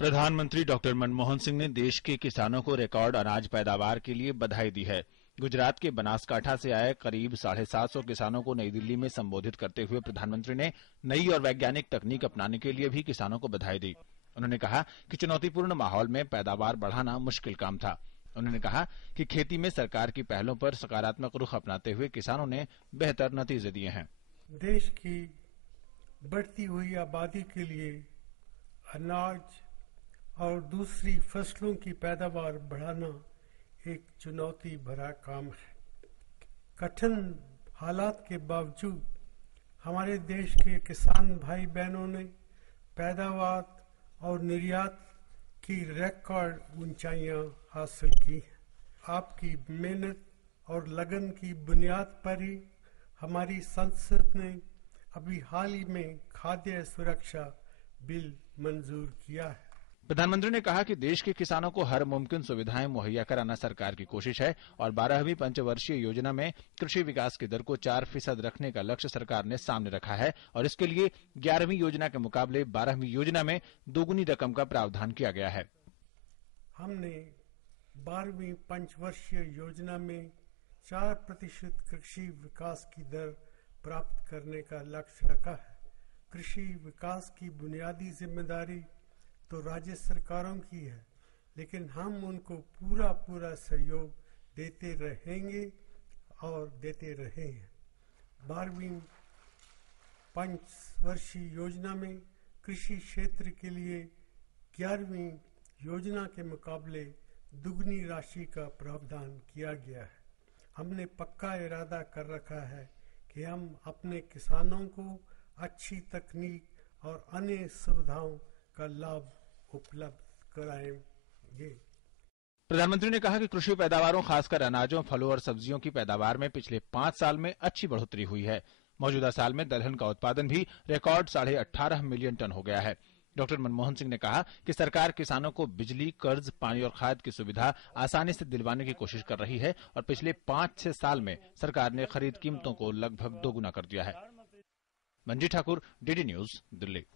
प्रधानमंत्री डॉक्टर मनमोहन सिंह ने देश के किसानों को रिकॉर्ड अनाज पैदावार के लिए बधाई दी है। गुजरात के बनासकांठा से आए करीब 750 किसानों को नई दिल्ली में संबोधित करते हुए प्रधानमंत्री ने नई और वैज्ञानिक तकनीक अपनाने के लिए भी किसानों को बधाई दी। उन्होंने कहा कि चुनौतीपूर्ण माहौल में पैदावार बढ़ाना मुश्किल काम था। उन्होंने कहा कि खेती में सरकार की पहलों पर सकारात्मक रुख अपनाते हुए किसानों ने बेहतर नतीजे दिए हैं। देश की बढ़ती हुई आबादी के लिए अनाज और दूसरी फसलों की पैदावार बढ़ाना एक चुनौती भरा काम है। कठिन हालात के बावजूद हमारे देश के किसान भाई बहनों ने पैदावार और निर्यात की रिकॉर्ड ऊंचाइयां हासिल की हैं। आपकी मेहनत और लगन की बुनियाद पर ही हमारी संसद ने अभी हाल ही में खाद्य सुरक्षा बिल मंजूर किया है। प्रधानमंत्री ने कहा कि देश के किसानों को हर मुमकिन सुविधाएं मुहैया कराना सरकार की कोशिश है और 12वीं पंचवर्षीय योजना में कृषि विकास की दर को 4% रखने का लक्ष्य सरकार ने सामने रखा है और इसके लिए 11वीं योजना के मुकाबले 12वीं योजना में दोगुनी रकम का प्रावधान किया गया है। हमने 12वीं पंचवर्षीय योजना में 4% कृषि विकास की दर प्राप्त करने का लक्ष्य रखा है। कृषि विकास की बुनियादी जिम्मेदारी तो राज्य सरकारों की है, लेकिन हम उनको पूरा सहयोग देते रहेंगे और देते रहे हैं। 12वीं पंचवर्षीय योजना में कृषि क्षेत्र के लिए 11वीं योजना के मुकाबले दुगनी राशि का प्रावधान किया गया है। हमने पक्का इरादा कर रखा है कि हम अपने किसानों को अच्छी तकनीक और अन्य सुविधाओं का लाभ उपलब्ध कराएंगे। प्रधानमंत्री ने कहा कि कृषि पैदावारों खासकर अनाजों, फलों और सब्जियों की पैदावार में पिछले 5 साल में अच्छी बढ़ोतरी हुई है। मौजूदा साल में दलहन का उत्पादन भी रिकॉर्ड 18.5 मिलियन टन हो गया है। डॉक्टर मनमोहन सिंह ने कहा कि सरकार किसानों को बिजली, कर्ज, पानी और खाद की सुविधा आसानी से दिलवाने की कोशिश कर रही है और पिछले 5-6 साल में सरकार ने खरीद कीमतों को लगभग दोगुना कर दिया है। मंजी ठाकुर, डीडी न्यूज, दिल्ली।